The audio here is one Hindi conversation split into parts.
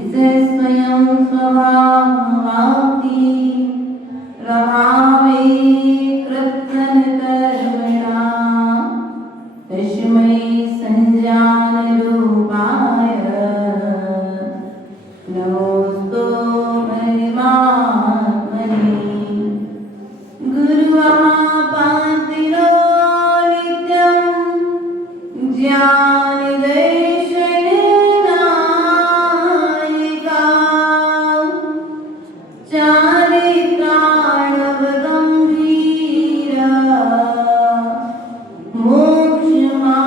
जिससे स्वयं स्वभावाति रमावे कृतन कर्मणा तस्मै संज्ञान रूपाय नमोस्तु परमात्मने गुरुवापातिरो नित्यं ज्ञानदैशनायिका चारित्राणवगम्भीरा मोक्षमार्गोपदेशिका।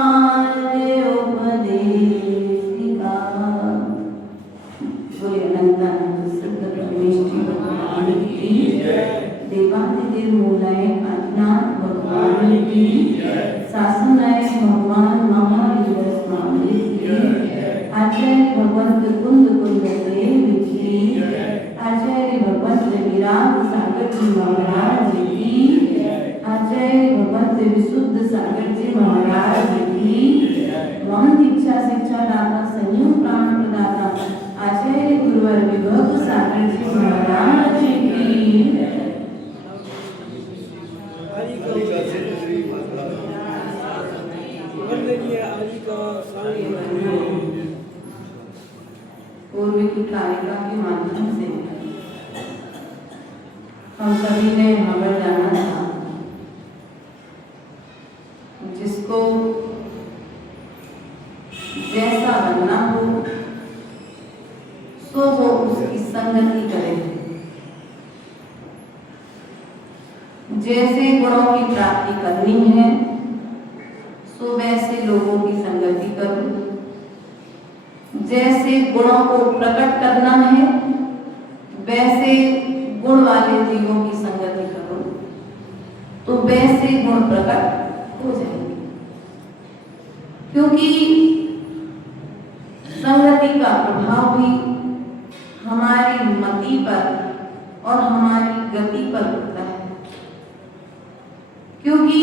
बोलिए अनंतानंद सिद्ध परमेश्वरी भगवान की जय। देवादिदेव मूलाय अज्ञान भगवान की जय। शासनाय भगवान महावीर स्वामी की जय। आचार्य भगवंत कुंद कुंद देव की जय। आचार्य भगवंत विराट सागर जी महाराज की जय। आचार्य भगवंत विशुद्ध सागर जी महाराज की जय। मम दीक्षा शिक्षा दाता संयम प्राण प्रदाता आचार्य गुरुवर विभव सागर जी महाराज की जय। पूर्व की कारिका के माध्यम से हम सभी ने यहाँ पर जाना था, जिसको जैसा बनना हो सो वो उसकी संगति करे। जैसे गुणों की प्राप्ति करनी है सो वैसे लोगों की संगति करो। जैसे गुणों को प्रकट करना है वैसे गुण वाले जीवों की संगति करो तो वैसे गुण प्रकट हो जाएंगे। क्योंकि संगति का प्रभाव भी हमारी मति पर और हमारी गति पर होता है। क्योंकि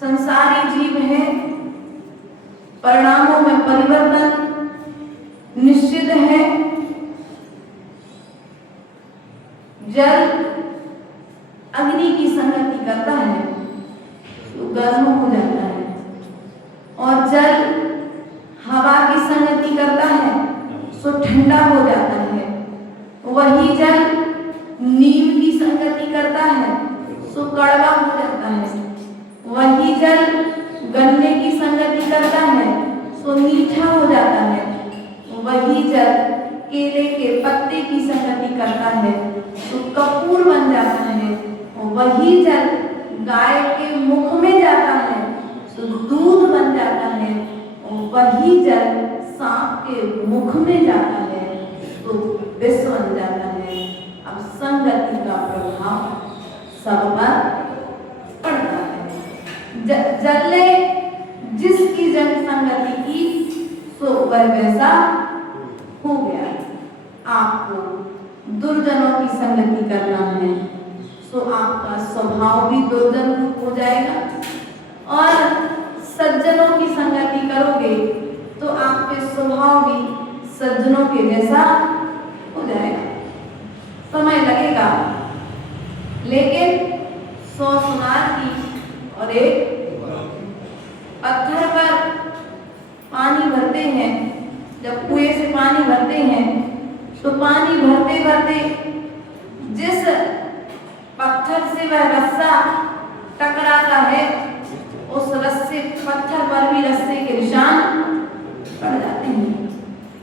संसारी जीव है, परिणामों में परिवर्तन निश्चित है। जल अग्नि की संगति करता है तो गर्म हो जाता है, और जल हवा की संगति करता है तो ठंडा हो जाता है। वही जल नीम की संगति करता है तो कड़वा हो जाता है। वही जल गन्ने की संगति करता है तो मीठा हो जाता है। वही जल केले के पत्ते की संगति करता है तो कपूर बन जाता है। वही जल गाय के मुख में जाता है तो दूध बन जाता है। वही जल सांप के मुख में जाता है तो विष बन जाता है। अब संगति का प्रभाव सब पर पड़ता है। जल ने जिसकी जन संगति की सो वह वैसा हो गया। आपको दुर्जनों की संगति करना है सो आपका स्वभाव भी दुर्जन हो जाएगा, और सज्जनों की संगति करोगे तो आपके स्वभाव भी सज्जनों के जैसा हो जाएगा। समय लगेगा, लेकिन 100 सुनार की और एक पत्थर पर पानी भरते हैं। जब कुएं से पानी भरते हैं तो पानी भरते भरते जिस पत्थर से वह रस्सा टकराता है उस रस्से पत्थर पर भी रस्से के निशान पड़ जाते हैं।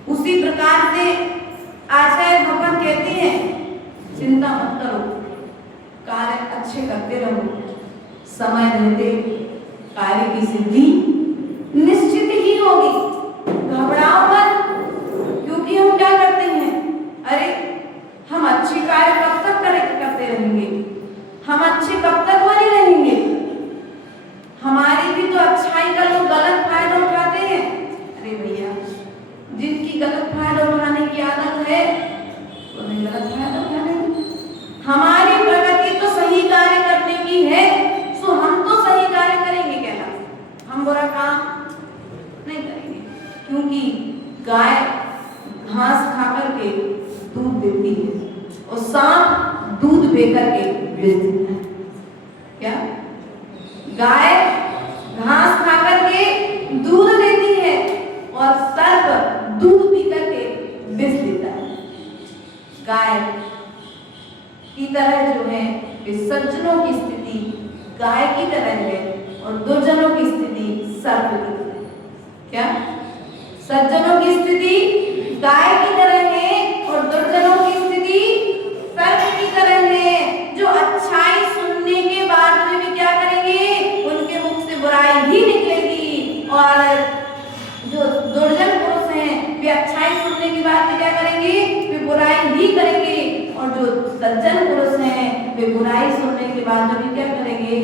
उसी प्रकार से आचार्य भगवान कहते हैं चिंता मत करो, कार्य अच्छे करते रहो, समय रहते कार्य की सिद्धि निश्चित ही होगी। घबराओ मत, क्योंकि हम क्या करते हैं, अरे हम अच्छे कार्य कब तक करते रहेंगे, हम अच्छे कब तक बने रहेंगे। हमारी भी तो अच्छाई का लोग गलत फायदा उठाते हैं। अरे भैया, जिनकी गलत फायदा उठाने की आदत है तो नहीं गलत फायदा उठाने। हमारी प्रगति तो सही कार्य करने की है, सो हम तो सही कार्य करेंगे। कहना हम बुरा काम नहीं करेंगे, क्योंकि गाय घास खा करके दूध देती है और सांप दूध पी करके बेच देता है। क्या? गाय घास खा करके दूध देती है और सर्प दूध पी करके बेच देता है। गाय की तरह जो है सज्जनों की स्थिति गाय की तरह है और दुर्जनों की स्थिति सर्प की तरह है। क्या? सज्जनों की स्थिति गाय की तरह है और दुर्जनों की स्थिति सर्प की तरह है, जो अच्छाई सुनने के बाद में भी क्या करेंगे? उनके मुख से बुराई ही निकलेगी। और जो दुर्जन पुरुष हैं वे अच्छाई सुनने के बाद में क्या करेंगे? वे बुराई ही करेंगे। और जो सज्जन पुरुष हैं वे बुराई सुनने के बाद में भी क्या करेंगे?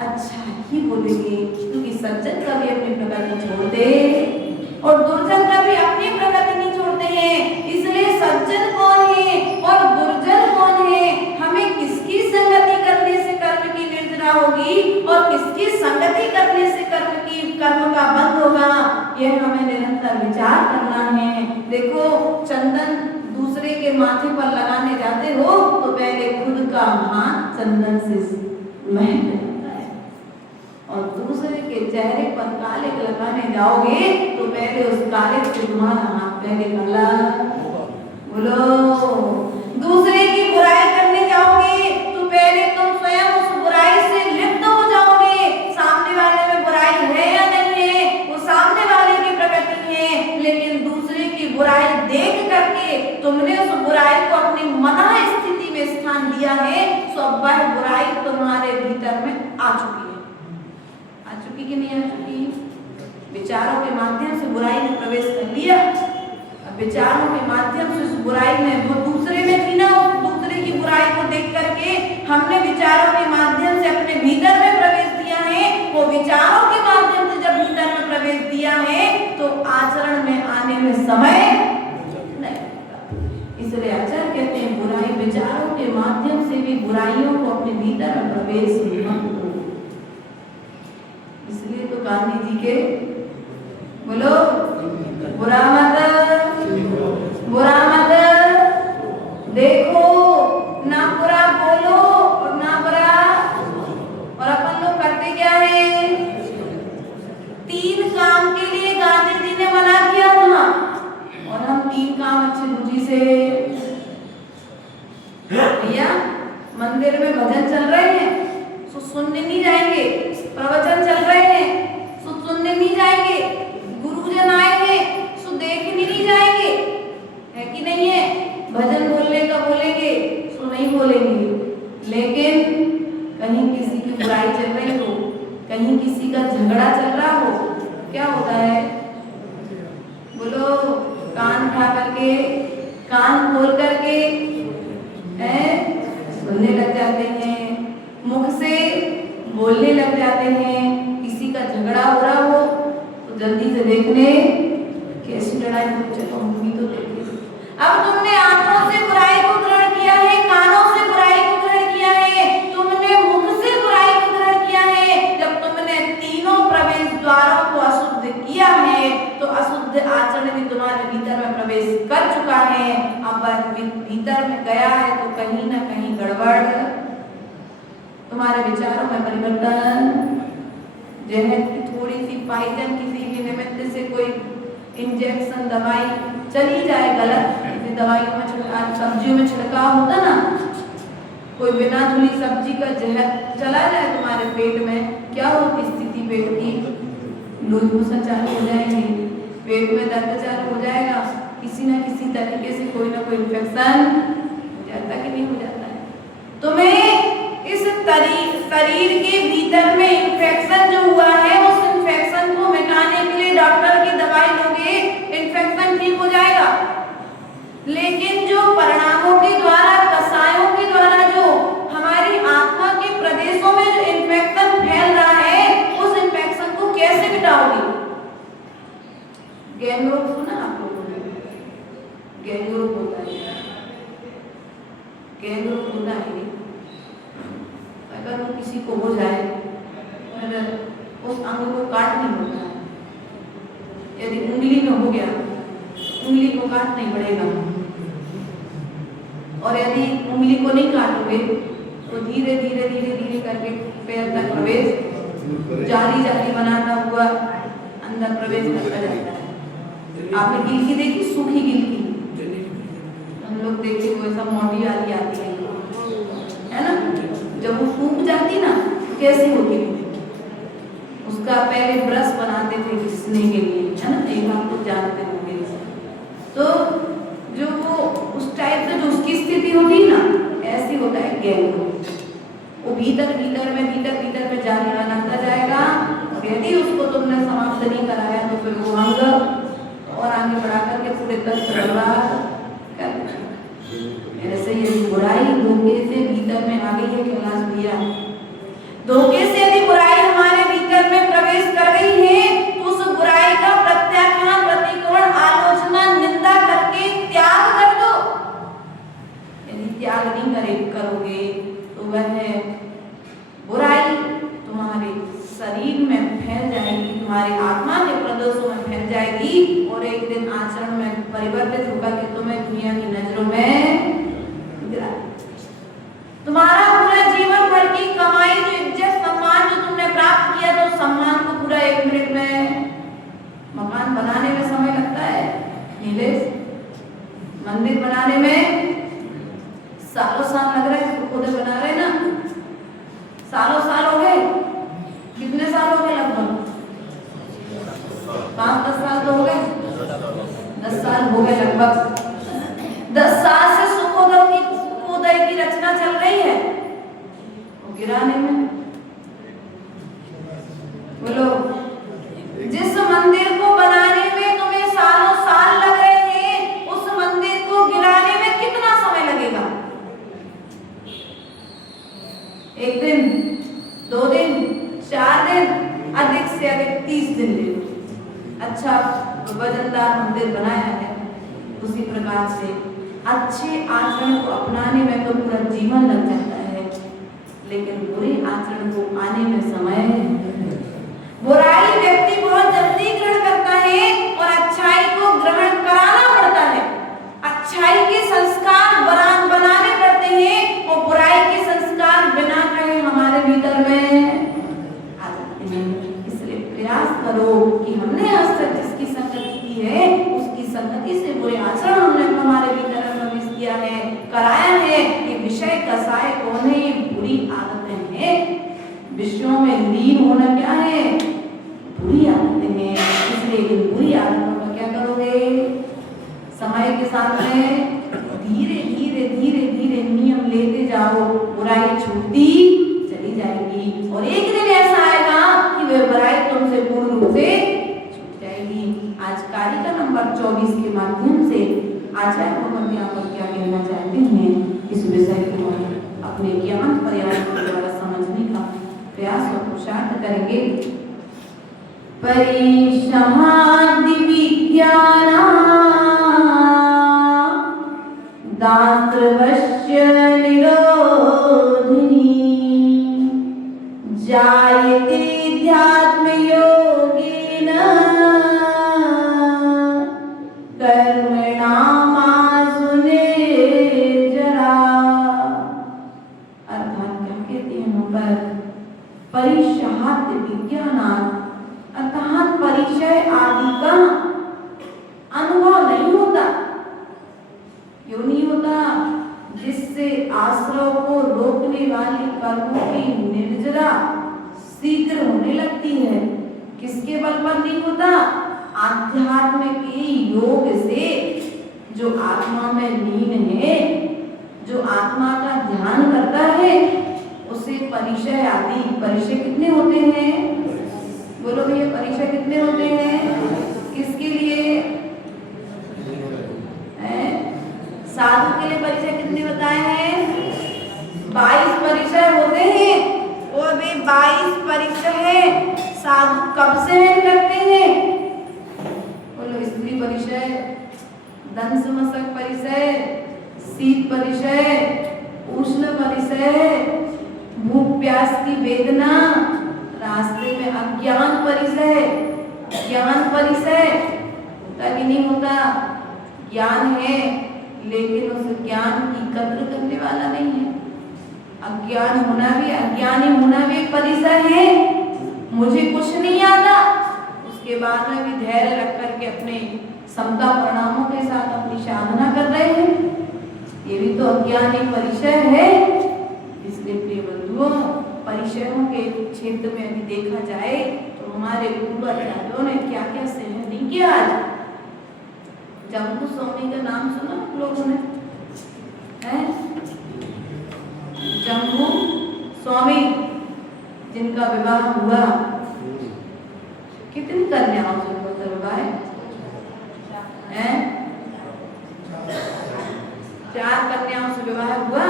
अच्छा ही बोलेंगे, क्योंकि सज्जन कभी अपनी प्रकृति छोड़ते और दुर्जन कभी अपनी प्रकृति नहीं छोड़ते हैं। इसलिए सज्जन कौन है और दुर्जन कौन है, हमें किसकी संगति करने से कर्म की निर्जरा होगी और किसकी संगति करने से कर्म का बंध होगा, यह हमें निरंतर विचार करना है। देखो, चंदन दूसरे के माथे पर लगाने जाते हो तो पहले खुद का हाथ चंदन से महक जाता है और दूसरे के चेहरे पर काले लगाने जाओगे तो पहले उस काले से तुम्हारा हाथ पहले काला। बोलो, दूसरे की बुराई करने जाओगे तो पहले तुम स्वयं उस बुराई से लिप्त हो जाओगे। सामने वाले में बुराई है या नहीं है, वो सामने वाले की प्रकृति है, लेकिन दूसरे की बुराई देख करके तुमने उस बुराई को अपनी मना स्थिति में स्थान दिया है, तो वह बुराई तुम्हारे भीतर में आ चुकी है। आ चुकी कि नहीं आ चुकी? विचारों के माध्यम से बुराई ने प्रवेश कर लिया। अब विचारों के माध्यम से उस बुराई में, वो दूसरे में थी ना, दूसरे की बुराई को देख करके हमने विचारों के माध्यम से अपने भीतर में प्रवेश दिया है। वो विचारों के माध्यम से जब भीतर में प्रवेश दिया है तो आचरण में आने में समय नहीं लगता। इसलिए आचार्य कहते हैं बुराई विचारों के माध्यम से भी बुराइयों को अपने भीतर में प्रवेश मत दो। इसलिए तो गांधी जी के बोलो, बुरा मत देखो, ना बुरा बोलो और ना बुरा। और अपन लोग करते क्या है? 3 काम के लिए गांधी जी ने मना किया था और हम 3 काम अच्छी रुचि से, भैया मंदिर में भजन चल रहे हैं तो सुनने नहीं जाएंगे, प्रवचन चल रहे हैं तो सुनने नहीं जाएंगे, गुरुजन आए हैं तो देखने नहीं जाएंगे, है कि नहीं है? भजन बोलने का बोलेंगे तो नहीं बोलेंगे, लेकिन कहीं किसी की बुराई चल रही हो, कहीं किसी का झगड़ा चल रहा हो, क्या होता है? बोलो, कान उठा करके, कान खोल करके सुनने लग जाते हैं, मुख से बोलने लग जाते हैं। किसी का झगड़ा हो रहा हो तो जल्दी से देखने, कैसी लड़ाई हो, चलो हम भी तो देखें। अब तुमने आंखों से बुराई को ग्रहण किया है, कानों से बुराई को ग्रहण किया है, तुमने मुख से बुराई को ग्रहण किया है। जब तुमने तीनों प्रवेश द्वारों को अशुद्ध किया है तो अशुद्ध आचरण भी तुम्हारे भीतर में प्रवेश कर चुका है। अब भीतर में गया है तो कहीं ना कहीं गड़बड़, तुम्हारे विचारों में परिवर्तन, जहर की थोड़ी सी पाइजन किसी भी निमित्त से कोई इंजेक्शन दवाई चली जाए गलत, दवाइयों में छिड़काव, सब्जियों में छिड़काव होता ना, कोई बिना धुली सब्जी का जहर चला जाए तुम्हारे पेट में, क्या होती स्थिति पेट की? लूज मोशन चालू हो जाएंगे, पेट में दर्द चालू हो जाएगा, किसी न किसी तरीके से कोई ना कोई इन्फेक्शन हो जाता कि नहीं हो जाता है? तुम्हें इस शरीर के भीतर में इन्फेक्शन जो हुआ है, उस इन्फेक्शन को मिटाने के लिए डॉक्टर की दवाई लोगे, इन्फेक्शन ठीक हो जाएगा। लेकिन जो परिणामों के द्वारा, कषायों के द्वारा जो हमारी आत्मा के प्रदेशों में जो इन्फेक्शन फैल रहा है, उस इन्फेक्शन को कैसे मिटाओगे? गैंग रोग सुना आप लोगों ने? गैंग रोग होता है, गैंग रोग होता है। अगर वो किसी को हो जाए, अगर उस अंग को काट नहीं होता है, यदि उंगली में हो गया, उंगली को को काटना ही पड़ेगा। और यदि उंगली को नहीं काटोगे तो धीरे धीरे धीरे धीरे करके पैर तक प्रवेश जाली जाली बनाता हुआ अंदर प्रवेश करता जाता है। आपने गिलकी देखी, सूखी गिलकी, हम लोग देखे वो ऐसा मोटी वाली आती है ना, जब वो सूख जाती ना तो कैसी होती है, उसका पहले ब्रश बनाते थे घिसने के लिए, है ना, एक आप लोग जानते होंगे। तो जो वो उस टाइप से जो उसकी स्थिति होती है ना, ऐसी होता है गेंद, वो भीतर भीतर में जाली बनाता जाएगा। और यदि उसको तुमने समाप्त नहीं कराया तो फिर वो अंग और आगे बढ़ा करके पूरे तक कर ऐसे ये बुराई धोखे से भीतर में आ गई है कैलाश भैया। धोखे से यदि बुराई हमारे भीतर में प्रवेश कर गई है तो उस बुराई का प्रत्याख्यान, प्रतिकोण, आलोचना, निंदा करके त्याग कर दो। यदि त्याग नहीं करोगे तो वह बुराई तुम्हारे शरीर में फैल जाएगी, तुम्हारी आत्मा के प्रदेशों में फैल जाएगी और एक दिन आचरण में परिवर्तित होकर के तुम्हें दुनिया की नजरों में गिरा। तुम्हारा पूरा जीवन भर की कमाई, जो इज्जत सम्मान जो तुमने प्राप्त किया, तो सम्मान को पूरा 1 मिनट में मकान बनाने में समय लगता है, नीलेश, मंदिर बनाने में सालों साल लग रहे हैं, खुद बना रहे ना, सालों साल हो गए, कितने साल हो गए, लगभग 5-10 साल तो हो गए, 10 साल हो गए लगभग। 10 साल से सुखोदय की रचना चल रही है, वो गिराने में बोलो, जिस मंदिर को बनाने में तुम्हें सालों साल लग रहे हैं, उस मंदिर को गिराने में कितना समय लगेगा? 1 दिन, 2 दिन, 4 दिन, अधिक से अधिक 30 दिन ले लो। अच्छा वजनदार मंदिर बनाया है, उसी प्रकार से अच्छे आचरण को अपनाने में तो पूरा जीवन लग जाता है, लेकिन बुरे आचरण को आने में समय बुराई व्यक्ति बहुत जल्दी ग्रहण करता है और अच्छाई को ग्रहण कराना पड़ता है। अच्छाई के संस्कार बनाने पड़ते हैं और बुराई के संस्कार बिना कहे हमारे भीतर में आ जाते हैं। इसलिए प्रयास करो कि हमने आज तक जिसकी संगति की है उसकी संगति से बुरे आचरण हमने हमारे भीतर प्रवेश किया है, कराया है। ये विषय कसाय कौन है? ये बुरी आदतें हैं। विषयों में लीन होना क्या है? बुरी आदतें हैं। इसलिए इन बुरी आदतों का क्या करोगे? समय के साथ में धीरे धीरे धीरे धीरे नियम लेते जाओ, बुराई छूटती चली जाएगी और एक दिन ऐसा आएगा कि वह बुराई तुमसे पूर्ण रूप से छूट जाएगी। आज कारिका नंबर 24 के माध्यम से आचार्य भगवान यहाँ पर क्या कहना चाहते हैं, इस विषय को अपने ज्ञान प्रयास के द्वारा समझने का प्रयास और पुरुषार्थ करेंगे। परिशमादि विज्ञाना दात्रवश्य निरोधिनी जायते ध्यात्म योगेन कर्मणामासुने जरा। अर्थात क्या कहते हैं यहाँ पर? परिशहाद्य विज्ञानात्, अर्थात परिचय आदि का अनुभव नहीं होता। क्यों नहीं होता? जिससे आश्रव को रोकने वाली कर्मों की निर्जरा शीघ्र होने लगती है। किसके बल पर नहीं होता? आध्यात्म के योग से जो आत्मा में लीन है, जो आत्मा का ध्यान करता है, उसे परिचय आदि, परिचय कितने होते हैं? बोलो भैया, परिचय कितने होते हैं? किसके लिए? साधु के लिए परिचय कितने बताए हैं? 22 परिचय होते हैं और वे 22 परिचय साधु कब सहन करते हैं? बोलो, स्त्री परिचय, दंशमशक परिचय, शीत परिचय, उष्ण परिचय, भूख प्यास की वेदना, रास्ते में अज्ञान परिचय, ज्ञान परिचय होता कि नहीं होता? ज्ञान है लेकिन उस ज्ञान की कद्र करने वाला नहीं है। अज्ञानी होना भी एक परिसर है। मुझे कुछ नहीं आता, उसके बाद में भी धैर्य रख करके अपने समता परिणामों के साथ अपनी साधना कर रहे हैं, ये भी तो अज्ञानी परिचय है। इसलिए प्रिय बंधुओं, परिचयों के क्षेत्र में अभी देखा जाए तो हमारे पूर्वाचार्यों ने क्या क्या सहन नहीं किया। जम्बू स्वामी का नाम सुना लोगों ने? जम्बू स्वामी जिनका विवाह हुआ, कितनी कन्याओं से उनका विवाह है? 4 कन्याओं से विवाह हुआ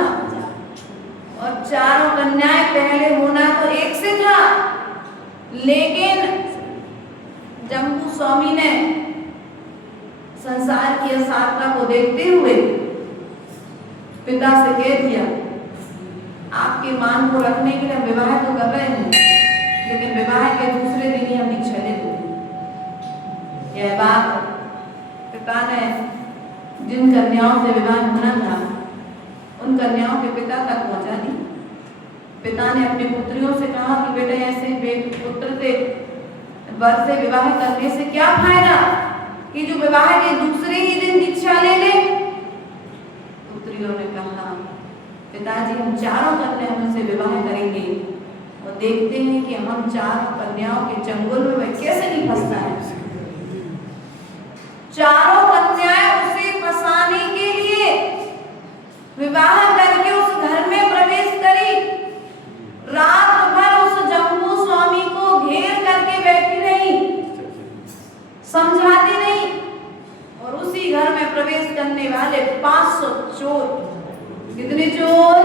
और चारों कन्याएं पहले होना तो एक से था, लेकिन जम्बू स्वामी ने संसार की असारता को देखते हुए पिता से कह दिया, आपके मान को रखने के लिए हम विवाह तो कर रहे हैं, लेकिन विवाह के दूसरे दिन ही हम दीक्षा ले लेंगे। यह बात पिता ने जिन कन्याओं से विवाह होना था उन कन्याओं के पिता तक पहुंचा दी। पिता ने अपनी पुत्रियों से कहा कि बेटा ऐसे पुत्र से वर से विवाह करने से क्या फायदा कि जो विवाह के दूसरे ही दिन दीक्षा ले ले। पुत्रियों ने कहा, पिताजी हम चारों कन्याओं से विवाह करेंगे और देखते हैं कि हम चारों कन्याओं के चंगुल में वह कैसे नहीं फंसता है। चारों कन्याएं उसे फंसाने के लिए विवाह करके उस घर में प्रवेश करी। रात भर उस जम्बू स्वामी को घेर करके बैठी रही, समझाती नहीं, और उसी घर में प्रवेश करने वाले 500 चोर, कितने चोर?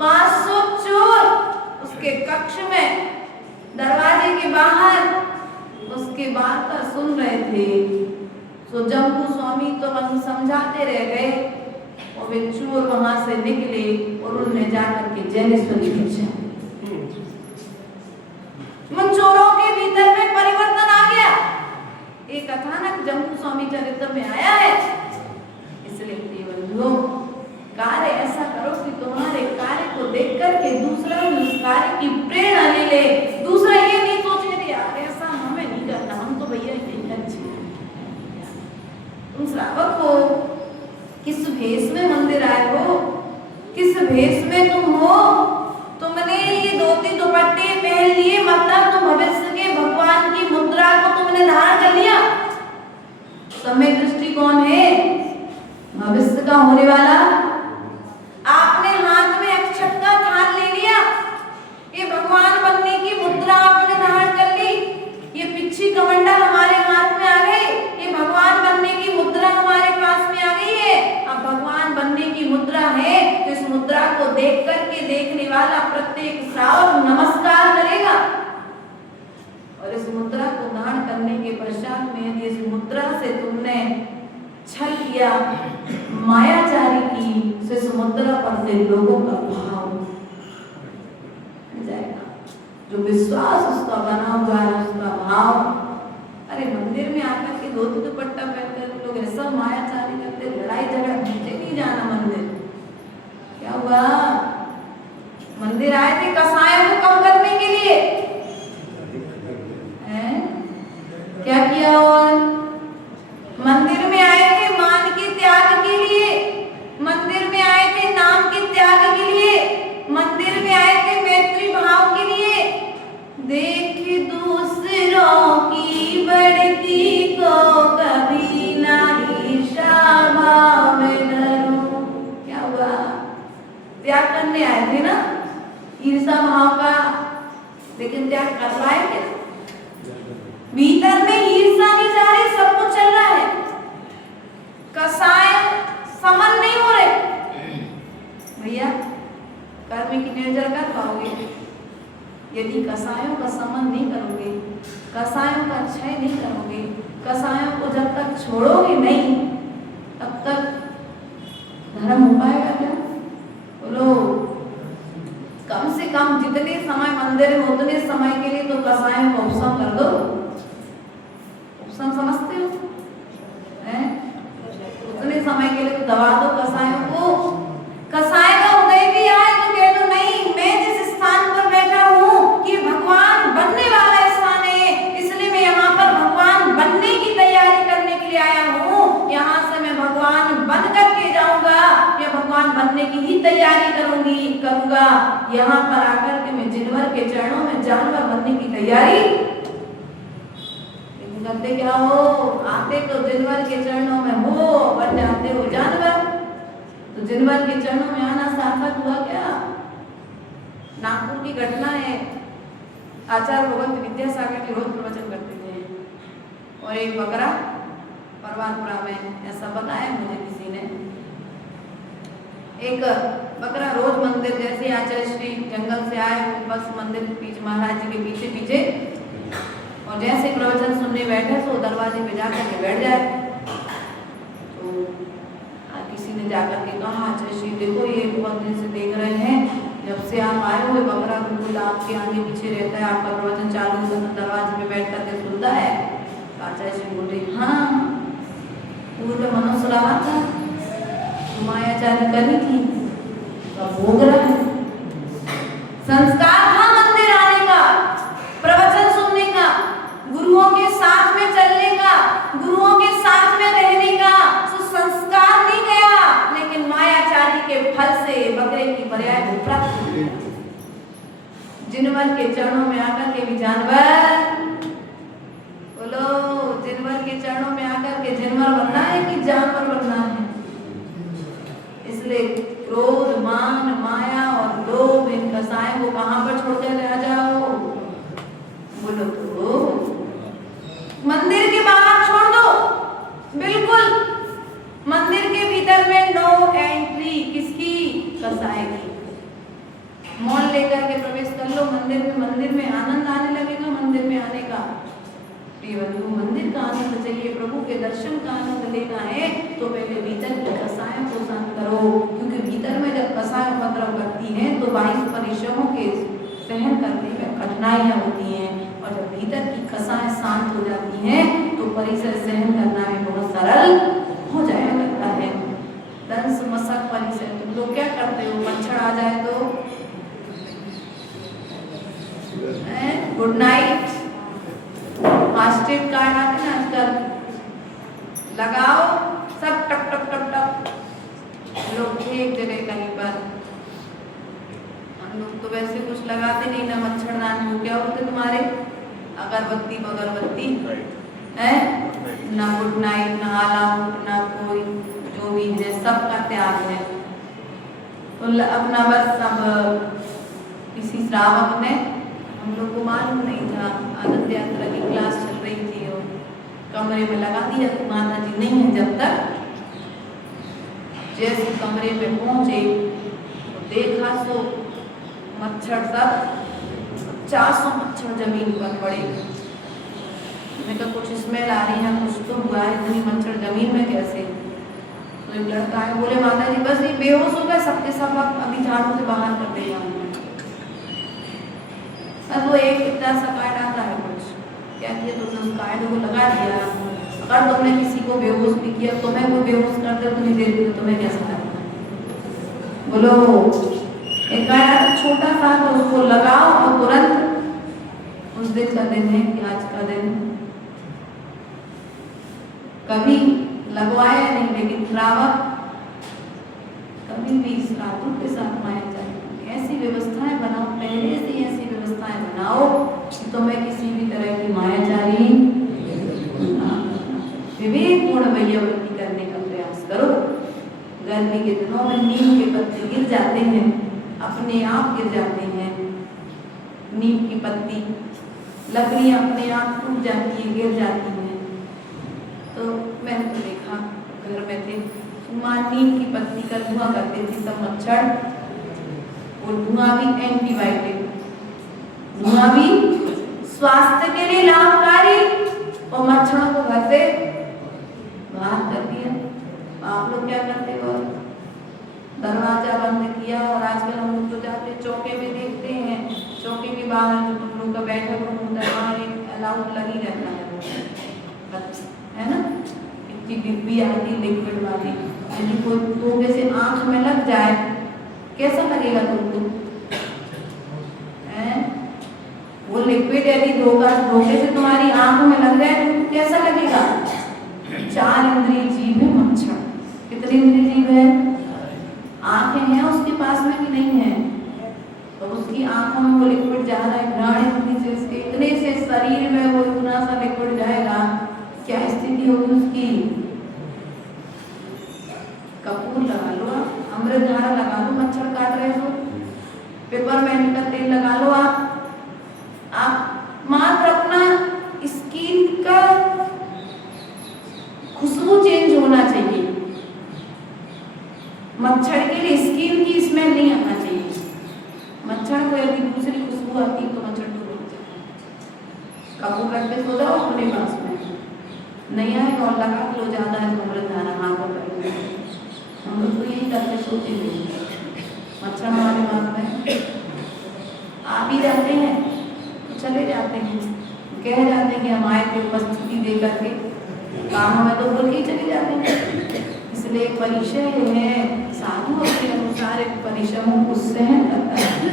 500 चोर उसके कक्ष में दरवाजे के बाहर उसके वार्ता सुन रहे थे। तो जम्बू स्वामी तो हम समझाते रह गए और वे चोर वहां से निकले और उन्होंने जाकर के जैनेश्वरी पूछा। उन चोरों के भीतर में परिवर्तन आ गया। एक अचानक जम्बू स्वामी चरित्र में आया है। इसलिए प्रिय बंधुओं, कार्य ऐसा करो कि तुम्हारे कार्य को देख करके दूसरा उस कार्य की प्रेरणा ले ले। दूसरा ये नहीं सोचे यार ऐसा हमें नहीं करना, हम तो भैया यही अच्छे। तुम श्रावक हो, किस भेष में मंदिर आए हो, किस भेष में तुम हो? तुमने ये धोती दुपट्टे पहन लिए, मतलब तुम भविष्य के भगवान की मुद्रा को तुमने धारण कर लिया। समय दृष्टि कौन है? भविष्य का होने वाला। आपने हाथ में अक्षत का थान ले लिया, ये भगवान बनने की मुद्रा आपने धारण कर ली। ये पिछी कमंडल हमारे हाथ में आ गई, ये भगवान बनने की मुद्रा हमारे पास में आ गई है। अब भगवान बनने की मुद्रा है तो इस मुद्रा को देख करके देखने वाला प्रत्येक श्रावक नमस्कार करेगा। और इस मुद्रा को धारण करने के पश्चात में यदि इस मुद्रा से तुमने छल किया, मायाचारी की, तो इस मुद्रा पर से लोगों का भाव जाएगा। जो विश्वास उसका बना हुआ है, उसका भाव। अरे मंदिर में आकर के धोती दुपट्टा पहनकर लोग ऐसा मायाचारी करते, लड़ाई झगड़ा, मुझे नहीं जाना मंदिर। क्या हुआ? मंदिर आए थे कसायों को कम करने के लिए, क्या किया? और मंदिर में आए थे मान के त्याग के लिए, मंदिर में आए थे नाम के त्याग के लिए, मंदिर में आए थे मैत्री भाव के लिए। देख दूसरों की बढ़ती को कभी ना ईर्ष्या भाव में धरो। क्या हुआ? त्याग करने आए थे ना ईर्ष्या भाव का, लेकिन त्याग कर पाए क्या? भीतर में ईर्ष्या नहीं जा रही, सब कुछ चल रहा है। कसाय समन नहीं हो रहे। भैया कर्म की निर्जर कर पाओगे यदि कसायों का समन नहीं करोगे, कसायों का क्षय नहीं करोगे, कसायों को जब तक छोड़ोगे नहीं तब तक धर्म हो पाएगा क्या? बोलो। कम से कम जितने समय मंदिर में उतने समय के लिए तो कसायों को उपशम कर दो। उपशम समझते हो? घंटे समय के लिए तो दबा दो कसायों को। कसाय का उदय भी आए तो कह दो नहीं, मैं जिस स्थान पर बैठा हूँ कि भगवान बनने वाला स्थान है, इसलिए मैं यहाँ पर भगवान बनने की तैयारी करने के लिए आया हूँ। यहाँ से मैं भगवान बन करके जाऊंगा या भगवान बनने की ही तैयारी करूंगा। यहाँ पर आकर के मैं जिनवर के चरणों में जानवर बनने की तैयारी करते क्या हो, आते तो जिनवर के चरणों में हो, बन जाते हो जानवर। तो जिनवर के चरणों में आना सार्थक हुआ क्या? नागपुर की घटना है, आचार्य भगवत विद्यासागर जी रोज प्रवचन करते थे और एक बकरा परवानपुरा में, ऐसा बताया मुझे किसी ने, एक बकरा रोज मंदिर, जैसे आचार्य श्री जंगल से आए बस मंदिर के पीछे महाराज जी के पीछे पीछे, और जैसे प्रवचन सुनने बैठे तो दरवाजे पे जाकर के बैठ जाए। तो किसी ने जाकर के कहा, आचार्य श्री देखो ये बहुत दिन से देख रहे हैं, जब से आप आए हुए बकरा बिल्कुल आपके आगे पीछे रहता है, आपका प्रवचन चालू होता तो दरवाजे पे बैठ करके सुनता है। तो आचार्य श्री बोले हाँ, वो तो मनोसलावा था, मायाचारी करी थी, तो भोग रहा है। संस्कार था मंदिर आने का, प्रवचन सुनने का, गुरुओं के साथ में चलने का, गुरुओं के साथ में रहने का, तो संस्कार नहीं गया, लेकिन मायाचारी के फल से बकरे की पर्याय प्राप्त हुई। जिनवर के चरणों में आकर के भी जानवर, बोलो जिनवर के चरणों में आकर के जानवर बनना है कि जानवर बनना है? इसलिए क्रोध, मान, माया और लोभ, इन कसायों को कहां पर छोड़ कर आ जाओ? बोलो तो मंदिर के बाहर छोड़ दो, बिल्कुल मंदिर के भीतर में नो एंट्री, किसकी? कसाय की। मॉल लेकर के प्रवेश कर लो मंदिर में आनंद आने लगेगा मंदिर में आने का। प्रिय बंधु, मंदिर का आनंद चाहिए, प्रभु के दर्शन का आनंद लेना है तो पहले भीतर की कसायों को शांत करो, क्योंकि भीतर में जब कसाय उपद्रव करती हैं तो बाहरी परिश्रमों के सहन करने में कठिनाइयां होती हैं, और जब भीतर की कसाएं शांत हो जाती हैं तो परिसर सहन करना भी बहुत सरल हो जाया करता है। दंश मशक परिसर, तुम लोग क्या करते हो? मच्छर आ जाए तो Good Knight, fast aid card आते ना आजकल, लगाओ, सब टप टप टप टप, लोग एक जगह कहीं पर। हम लोग तो वैसे कुछ लगाते नहीं ना, मच्छरदानी हो क्या होते तुम्हारे, अगरबत्ती बगरबत्ती है ना, गुड नाइट ना, आला ना, कोई जो भी है सबका त्याग है। तो अपना बस अब किसी श्रावक ने, हम लोग को मालूम नहीं था, आनंद यात्रा की क्लास चल रही थी और कमरे में लगा दिया कि माता जी नहीं है जब तक। जैसे कमरे में पहुंचे तो देखा सो मच्छर सब 400 मच्छर जमीन पर पड़े। मैंने कहा कुछ स्मेल आ रही है, कुछ तो हुआ है, इतनी मच्छर जमीन में कैसे? तो एक लड़का है, बोले माता जी बस ये बेहोश हो गए सबके सब, अभी झाड़ू से बाहर कर दे। वो एक इतना सा कार्ड आता है, कुछ क्या किया तुमने उस कार्ड को लगा दिया, अगर तुमने किसी को बेहोश भी किया, तुम्हें कोई बेहोश कर दे तुम्हें दे दे, तुम्हें कैसा लगता? बोलो एक कार्ड आता छोटा सा, तो उसको लगाओ और तुरंत उस दिन का दिन है कि आज का दिन। कभी लगवाया नहीं, लेकिन श्रावक कभी भी साधु के साथ माया जाए, ऐसी व्यवस्थाएं बनाओ, पहले से ऐसी व्यवस्थाएं बनाओ कि तुम्हें किसी भी तरह की मायाचारी विवेकपूर्ण वैयावृत्ति करने का प्रयास करो। गर्मी के दिनों में नीम के पत्ते गिर जाते हैं, अपने आप गिर जाते हैं, नीम की पत्ती, लकड़ियां अपने आप टूट जाती है, गिर जाती हैं। तो मैंने तो देखा, घर में थे माँ नीम की पत्ती का धुआं करते थे सब मच्छर, और धुआं भी एंटीबायोटिक, धुआं भी स्वास्थ्य के लिए लाभकारी, और मच्छरों को घर से बाहर कर दिया। आप लोग क्या करते हो? दरवाजा बंद किया, और आजकल हम लोग तो जाते चौके में देखते हैं, चौके के बाहर जो तुम लोग का बैठक रूम होता है वहाँ एक अलाउड लगी रहता है ना, उसकी डिब्बी आती लिक्विड वाली, यदि कोई धोखे से आंख में लग जाए कैसा लगेगा तुमको? वो लिक्विड यदि धोखे से तुम्हारी आंख में लग जाए तो कैसा लगेगा? 4 इंद्रिय जीव है मच्छर। कितने इंद्रिय जीव है? आंखें हैं उसके पास में कि नहीं है? तो उसकी आंखों में वो लिक्विड जा रहा है, घृणा से उसके इतने से शरीर में वो इतना सा लिक्विड जाएगा, क्या स्थिति होगी उसकी? कपूर लगा लो आप, अमृतधारा लगा लो, मच्छर काट रहे हो, पेपरमेंट का तेल लगा लो आप मात्र अपना स्किन का खुशबू चेंज होना चाहिए। मच्छर के लिए स्किन की स्मेल नहीं आना चाहिए। मच्छर को यदि दूसरी खुशबू आती है तो मच्छर दूर हो जाता है। कपूर रख के सो जाओ अपने पास में, नहीं आएगा और लगा लो ज्यादा है तो अमृतधारा हाथों पर। हम लोग तो यही करके सोते हुए मच्छर हमारे पास में आ भी जाते हैं तो चले जाते हैं, कह जाते हैं कि हम आए थे उपस्थिति दे करके, काम हमें तो बोल के चले जाते हैं। इसलिए परिचय है साधु अपने अनुसार एक परिश्रमों को सहन करता है,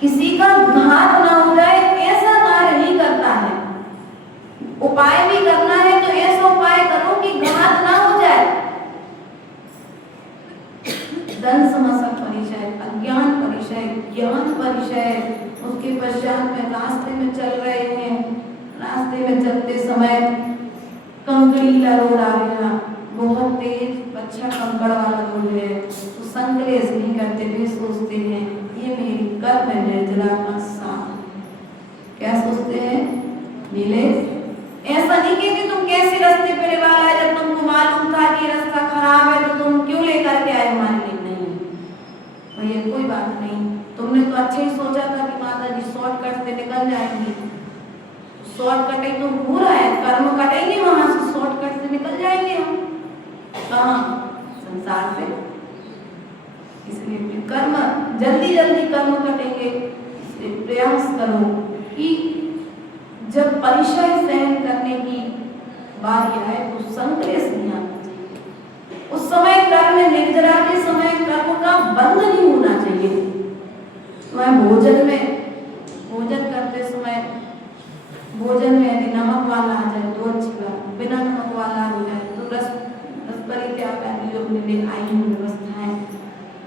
किसी का घात ना हो जाए ऐसा कार्य नहीं करता है। उपाय भी करना है तो ऐसा उपाय करो कि घात ना हो जाए। धन समस्या परिचय, अज्ञान परिचय, ज्ञान परिचय, उसके पश्चात में रास्ते में चल रहे हैं, रास्ते में चलते समय कंकड़ीला रोड आ गया, बहुत तेज अच्छा कंकड़ वाला रोड है, तो संकलेश नहीं करते थे, सोचते हैं ये मेरी कर्म है निर्जला का साथ। क्या सोचते हैं नीलेश? ऐसा नहीं कि तुम कैसे रास्ते पे निकाला है, जब तुमको मालूम था कि रास्ता खराब है तो तुम क्यों लेकर के आए हमारे लिए? नहीं भैया कोई बात नहीं, तुमने तो अच्छा ही सोचा था कि माता जी शॉर्टकट से निकल जाएंगे। शॉर्टकट ही तो हो रहा है, कर्म कटेंगे वहां से, शॉर्टकट से निकल जाएंगे हम कहाँ? संसार से। इसलिए कर्म जल्दी जल्दी कर्म कटेंगे, इसलिए प्रयास करो कि जब परिचय सहन करने की बारी आए तो संकलेश नहीं आना चाहिए। उस समय कर्म निर्जरा के समय कर्म का बंध नहीं होना चाहिए। भोजन करते समय भोजन में यदि नमक वाला आ जाए तो अच्छी बात, बिना नमक वाला हो जाए तो रस परित्याग की जो अपने लिए आई हुई व्यवस्थाएं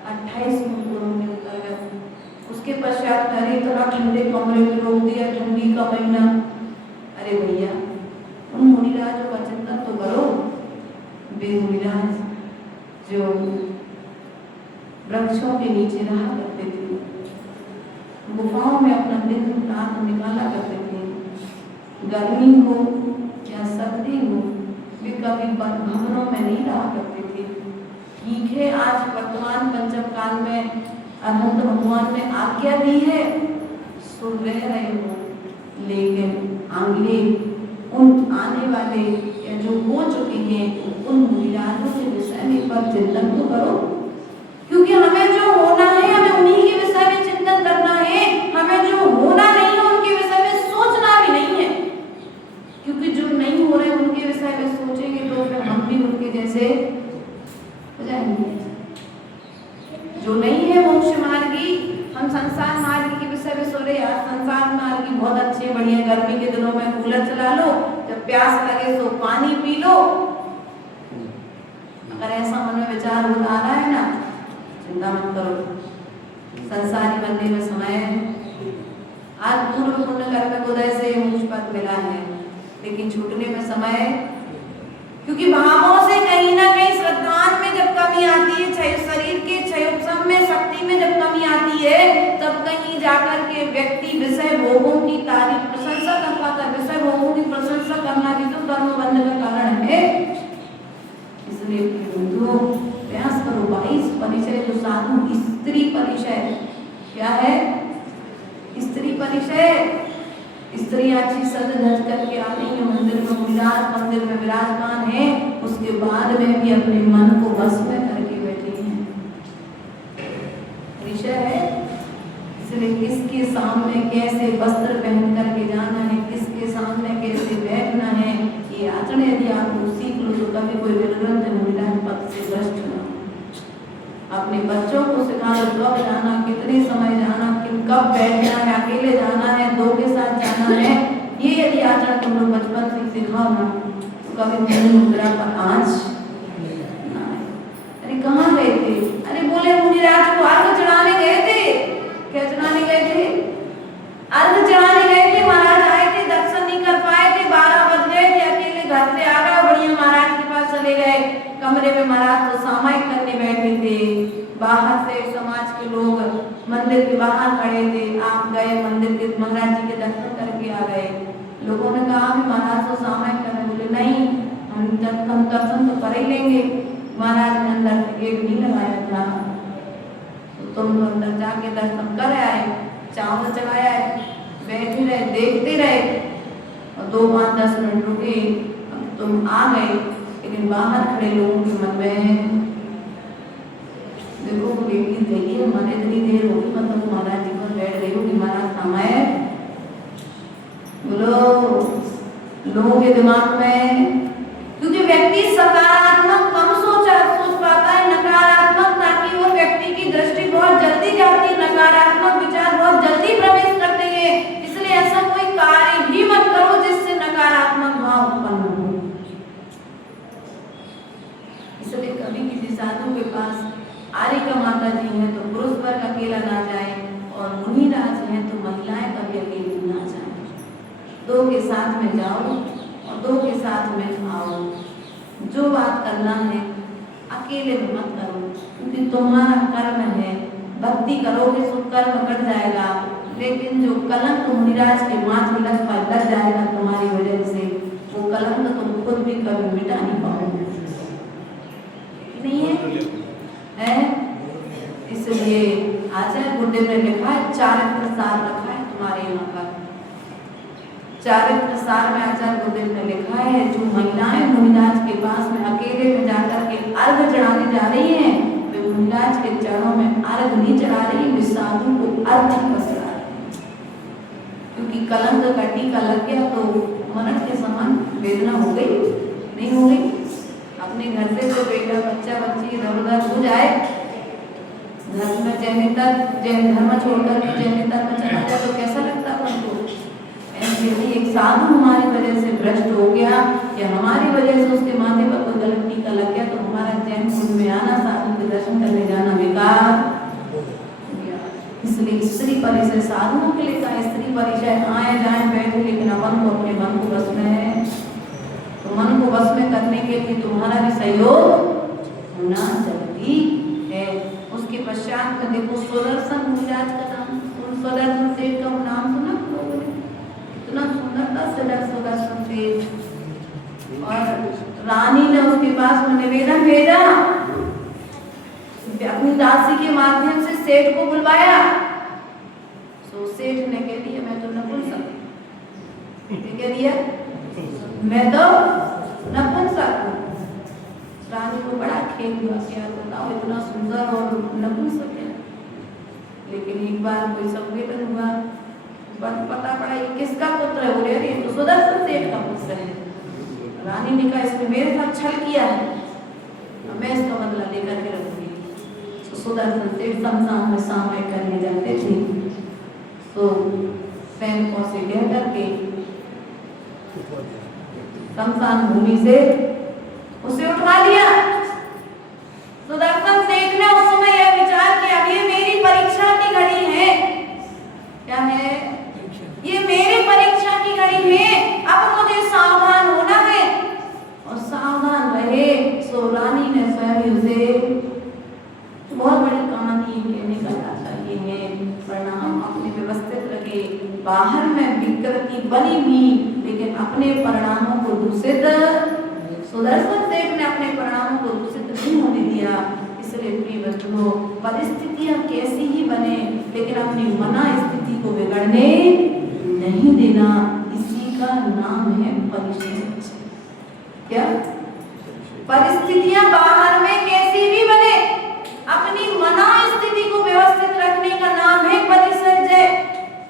28 गुणों के अंतर्गत। उसके पश्चात हरे थोड़ा ठंडे कमरे में रोक दिया, ठंडी का महीना। अरे भैया उन मुनिराजों का चिंतन तो करो, वे मुनिराज जो वृक्षों के नीचे रहा करते थे, गुफाओं में अपना दिन रात निकाला करते थे, गर्मी हो या सर्दी हो वे कभी भवनों में नहीं रहा करते थे। ठीक है आज वर्तमान पंचम काल में अनंत भगवान ने आज्ञा दी है सो रह रहे हो, लेकिन आगे उन आने वाले या जो हो चुके हैं उन मुनिराजों के विषय में पर चिंतन तो करो, क्योंकि हमें जो होना है हमें उन्हीं के विषय में चिंतन करना है। हमें जो होना नहीं है उनके विषय में सोचना भी नहीं है, क्योंकि जो नहीं हो रहे उनके विषय में सोचेंगे तो फिर हम भी उनके जैसे हो जाएंगे। जो नहीं है मोक्ष मार्गी, हम संसार मार्ग के विषय में सो रहे यार, संसार मार्गी बहुत अच्छे बढ़िया, गर्मी के दिनों में कूलर चला लो, जब प्यास लगे तो पानी पी लो। अगर ऐसा मन में विचार होता आ रहा है ना, चिंता मत करो, संसारी बनने में समय है। आज पूर्व पुण्य कर्म उदय से मुझ पद मिला है, लेकिन छूटने में समय है, क्योंकि भावों से कहीं ना कहीं श्रद्धान में जब कमी आती है, क्षय शरीर के क्षय उपशम में शक्ति में जब कमी आती है, तब कहीं जाकर के व्यक्ति विषय भोगों की तारीफ प्रशंसा कर पाता है। विषय भोगों की प्रशंसा करना भी तो कर्म बंध का कारण है। इसलिए प्रयास करो। 22 परिचय जो साधु स्त्री परिचय क्या है? स्त्री परिचय, स्त्री अच्छी सज धज करके आ रही है मंदिर में विराजमान है, उसके बाद में भी अपने मन को बस में करके बैठी है, परिचय है। इसलिए किसके सामने कैसे वस्त्र पहन करके जाना है, किसके सामने कैसे बैठना है, ये आचरण यदि आप कभी कोई निर्ग्रंथ मुनिराज पद से भ्रष्ट न हो। अपने बच्चों को सिखा दो कब जाना, कितने समय जाना, कब बैठना है, अकेले जाना है, दो के साथ जाना है। ये यदि आचरण तुम लोग बचपन से सिखाओ ना तो कभी मुनि मुद्रा पर आँच ना आए। अरे कहाँ गए थे? अरे बोले मुनिराज को अर्घ चढ़ाने गए थे। क्या चढ़ाने गए थे? अर्घ चढ़ाने गए थे। महाराज आए थे, दर्शन नहीं कर पाए थे, 12 बज गए थे, अकेले घर से आ गए, बढ़िया महाराज के पास चले गए। कमरे में महाराज तो सामायिक करने बैठे थे, बाहर से समाज के लोग मंदिर के बाहर खड़े थे। आप गए मंदिर के, महाराज जी के दर्शन करके आ गए। लोगों ने कहा कि महाराज तो सामायिक करने, बोले नहीं, हम दर्शन तो कर ही लेंगे। महाराज ने अंदर से गेट नहीं लगाया था, तो तुम अंदर जाके दर्शन कर आए, चावल चढ़ाया है, बैठे रहे, देखते रहे और 2-5-10 मिनट रुके, तुम आ गए। लेकिन बाहर खड़े लोगों के मन में देखो बेटी देखिए हमारे इतनी देर होगी, मतलब महाराज जी पर बैठ गई होगी, महाराज समय बोलो लोगों के दिमाग में, क्योंकि व्यक्ति सकारात्मक कम सोच पाता है, नकारात्मक, ताकि वो व्यक्ति की दृष्टि बहुत जल्दी जाती है, नकारात्मक विचार बहुत जल्दी प्रवेश करते हैं। इसलिए ऐसा कोई कार्य ही मत करो जिससे नकारात्मक भाव उत्पन्न हो। इसलिए कभी किसी साधु के पास आर्य माता जी हैं तो पुरुष वर्ग अकेला ना जाए, और मुनि राज हैं तो महिलाएं कभी अकेली ना जाए। 2 के साथ में जाओ और 2 के साथ में आओ। जो बात करना है अकेले में मत करो, क्योंकि तुम्हारा कर्म है। भक्ति करोगे सो कर्म कट जाएगा, लेकिन जो कलंक मुनिराज के माथे लग जाएगा तुम्हारी वजह से, वो कलंक तुम खुद भी कभी मिटा नहीं पाओगे। नहीं है? इसलिए आचार्य गुरुदेव ने लिखा है, चारित्र सार रखा है तुम्हारे यहाँ का। चारित्र सार में आचार्य गुरुदेव ने लिखा है, जो महिलाएं मुनिराज के पास में अकेले में जाकर के अर्घ चढ़ाने जा रही हैं, वे मुनिराज के चरणों में अर्घ नहीं चढ़ा रही, वे साधु को अर्घ चढ़ा रही। क्योंकि कलंक का टीका लग गया तो मरण के समान वेदना हो गई, नहीं हो गई। अपने घर से जो बेटा बच्चा बच्ची इधर उधर हो जाए, धर्म में जैन धर्म छोड़कर के जैन धर्म में चला जाए तो कैसा लगता है उनको? ऐसे ही एक साधु हमारी वजह से भ्रष्ट हो गया या हमारी वजह से उसके माथे पर कोई गलत टीका लग गया तो हमारा जैन कुंड में आना, साधु के दर्शन करने जाना बेकार हो गया। इसलिए स्त्री परिचय साधुओं के लिए का स्त्री परिचय आए जाए बैठे, लेकिन अपन को अपने मन को बस में, तो मन को बस में करने के लिए तुम्हारा भी सहयोग होना जरूरी है। उसके पश्चात में देखो सुदर्शन मुनिराज का नाम, सुदर्शन सेठ का नाम सुना लोगों ने? इतना सुंदर था सुदर्शन सेठ। और रानी ने उसके पास में निवेदन भेजा, अपनी दासी के माध्यम से सेठ को बुलवाया। तो सेठ ने कह दिया मैं तो नपुंसक हूं। कह दिया मैं तो नपुंसक हूं। रानी को बड़ा खेल हुआ, क्या बताओ इतना सुंदर और नपुंसक है। लेकिन एक बार कोई संवेदन हुआ, पता पड़ा ये किसका पुत्र है? बोले अरे तो सुदर्शन सेठ का पुत्र है। रानी ने कहा इसने मेरे साथ छल किया है, मैं इसका बदला लेकर के रखूंगी। तो सुदर्शन सेठ शमशान में सामने करने जाते थे, तो सैनिकों से कह करके शमशान भूमि से उसे उठा लिया। सुदर्शन सेठ ने उस समय यह विचार किया ये मेरी परीक्षा की घड़ी है। क्या है? ये मेरी परीक्षा की घड़ी है, अब मुझे सावधान होना है। और सावधान रहे। सो रानी ने स्वयं उसे, बहुत बड़ी कहानी कहने का तात्पर्य है, परिणाम अपने व्यवस्थित रखे। बाहर में विकृति बनी भी, लेकिन अपने परिणामों को दूषित, सुदर्शन सेठ ने अपने परिणामों को दूषित नहीं होने दिया। इसलिए प्रिय बच्चों, परिस्थितियां कैसी ही बने, लेकिन अपनी मना स्थिति को बिगड़ने नहीं देना। इसी का नाम है परिचय। क्या? परिस्थितियां बाहर में कैसी भी बने, अपनी मना स्थिति को व्यवस्थित रखने का नाम है परिचर्या।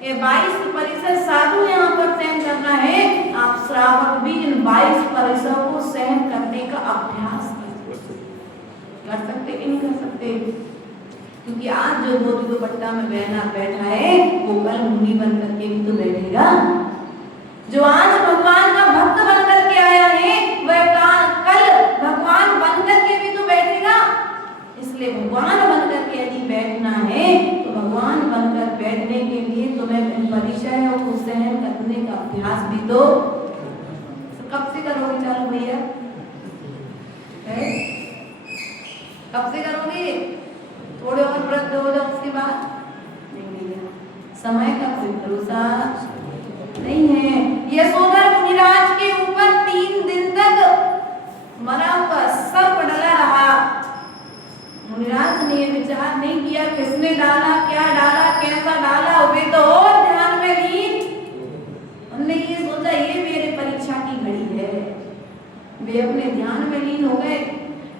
ये 22 परिसर साधु यहाँ पर सहन करना है। आप श्रावक भी इन 22 परिसरों को सहन करने का सकते, क्योंकि आज जो धोती दुपट्टा में बैठा है वो कल मुनि बन करके भी तो बैठेगा। जो आज भगवान का भक्त बन करके आया है वह कल भगवान बन करके भी तो बैठेगा। इसलिए भगवान बन करके यदि बैठना है तो भगवान बनकर बैठने के लिए तुम्हें परिचय को सहन करने का अभ्यास भी तो कब से करोगे चालू भैया? कब से करोगे? थोड़े और वृद्ध हो जाओ उसके बाद नहीं भैया, समय का कोई भरोसा नहीं है। यशोधर मुनिराज के ऊपर 3 दिन तक मरा हुआ सर्प डला रहा। मुनिराज ने ये विचार नहीं किया किसने डाला, क्या डाला, कैसा डाला, वे तो और ध्यान में लीन। उन्होंने ये सोचा ये मेरे परीक्षा की घड़ी है, वे अपने ध्यान में लीन हो गए।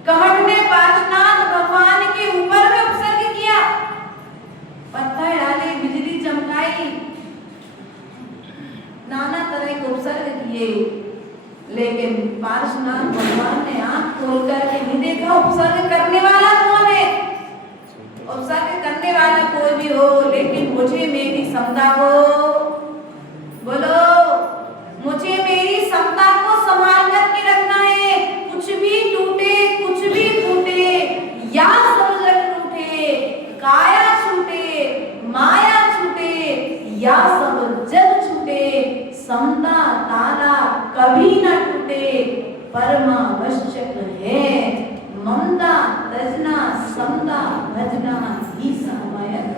कमठ ने पार्श्वनाथ भगवान के ऊपर में उपसर्ग किया, पत्थर डाले, बिजली चमकाई, नाना तरह के उपसर्ग किए, लेकिन पार्श्वनाथ भगवान ने आंख खोल करके नहीं देखा उपसर्ग करने वाला कौन है। उपसर्ग करने वाला कोई भी हो, लेकिन मुझे मेरी समता को, बोलो, मुझे मेरी समता को संभाल करके रखना है। कुछ भी टूटे, कुछ भी फूटे, या सब जग टूटे, काया छूटे, माया छूटे, या सब जग छूटे, समता तारा कभी न टूटे, परमावश्यक है ममता तजना, समता भजना ही समायक।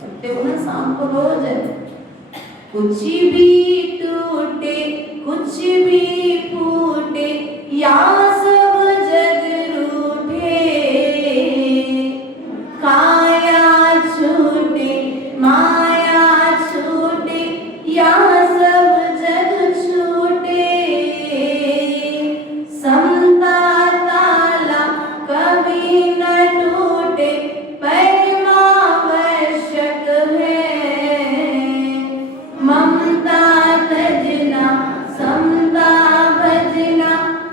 पढ़ते हो ना शाम को रोज, कुछ भी टूटे, कुछ भी फूटे, या सब जग रूठे, काया छूटे, माया छूटे, या सब जग छूटे, समता ताला कभी न टूटे, परमावश्यक है ममता तजना, समता भजना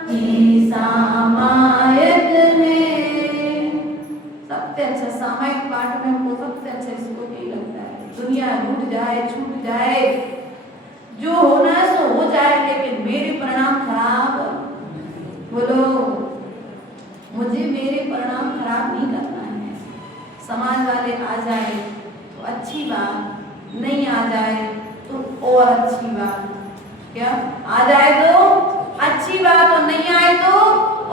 ही सामायक है। सबसे अच्छा सामायिक पाठ में हमको सबसे अच्छा इसको यही लगता है, दुनिया टूट जाए, छूट जाए, जो होना है सो हो जाए, लेकिन मेरे परिणाम खराब, बोलो, मुझे मेरे परिणाम खराब नहीं करना है। समाज वाले आ जाए तो अच्छी बात, नहीं आ जाए तो और अच्छी बात। क्या आ जाए तो अच्छी बात और नहीं आए तो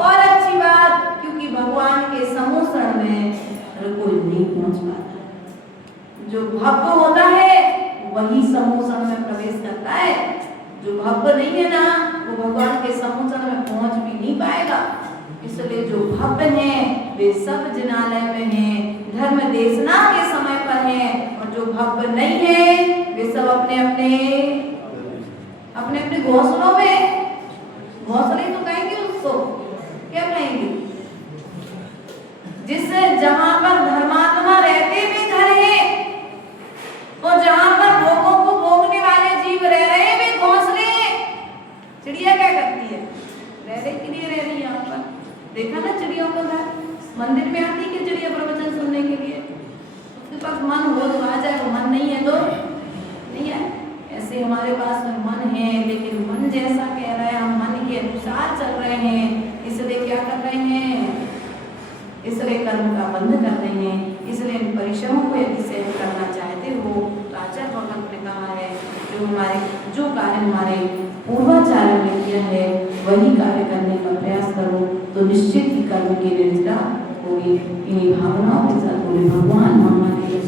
और अच्छी बात, क्योंकि भगवान के समोषण में कोई नहीं पहुंच पाता। जो भव्य होता है वही समोषण में प्रवेश करता है, जो भव्य नहीं है ना वो भगवान के समोषण में पहुंच भी नहीं पाएगा। इसलिए जो भव्य हैं वे सब जिनालय में हैं, धर्म देशना के समय पर हैं, और जो भव्य नहीं है वे सब अपने अपने घोंसलों में, घोंसले तो कहेंगे उसको, क्या कहेंगे, जिससे जहां पर धर्मात्मा रहते भी घर है और जहां पर भोगों को भोगने वाले जीव रह रहे वे घोंसले। चिड़िया क्या करती है, रहने के लिए रह रही है। यहाँ पर देखा ना चिड़ियों का घर, मंदिर में आती है चिड़िया प्रवचन सुनने के लिए, उसके पास मन हो तो आ जाए, मन नहीं है तो नहीं है। ऐसे हमारे पास में मन है, लेकिन मन जैसा कह रहा है हम मन के अनुसार चल रहे हैं, इसलिए क्या कर रहे हैं, इसलिए कर्म का बंध कर रहे हैं। इसलिए इन परिश्रमों को यदि सहन करना चाहते हो तो आचार्य भगवत ने कहा है जो कार्य हमारे पूर्वाचार्यों ने किया है वही कार्य करने का प्रयास करो, तो निश्चित ही कर्म की निर्जरा होगी। इन्हीं भावनाओं के साथ बोले भगवान हमारे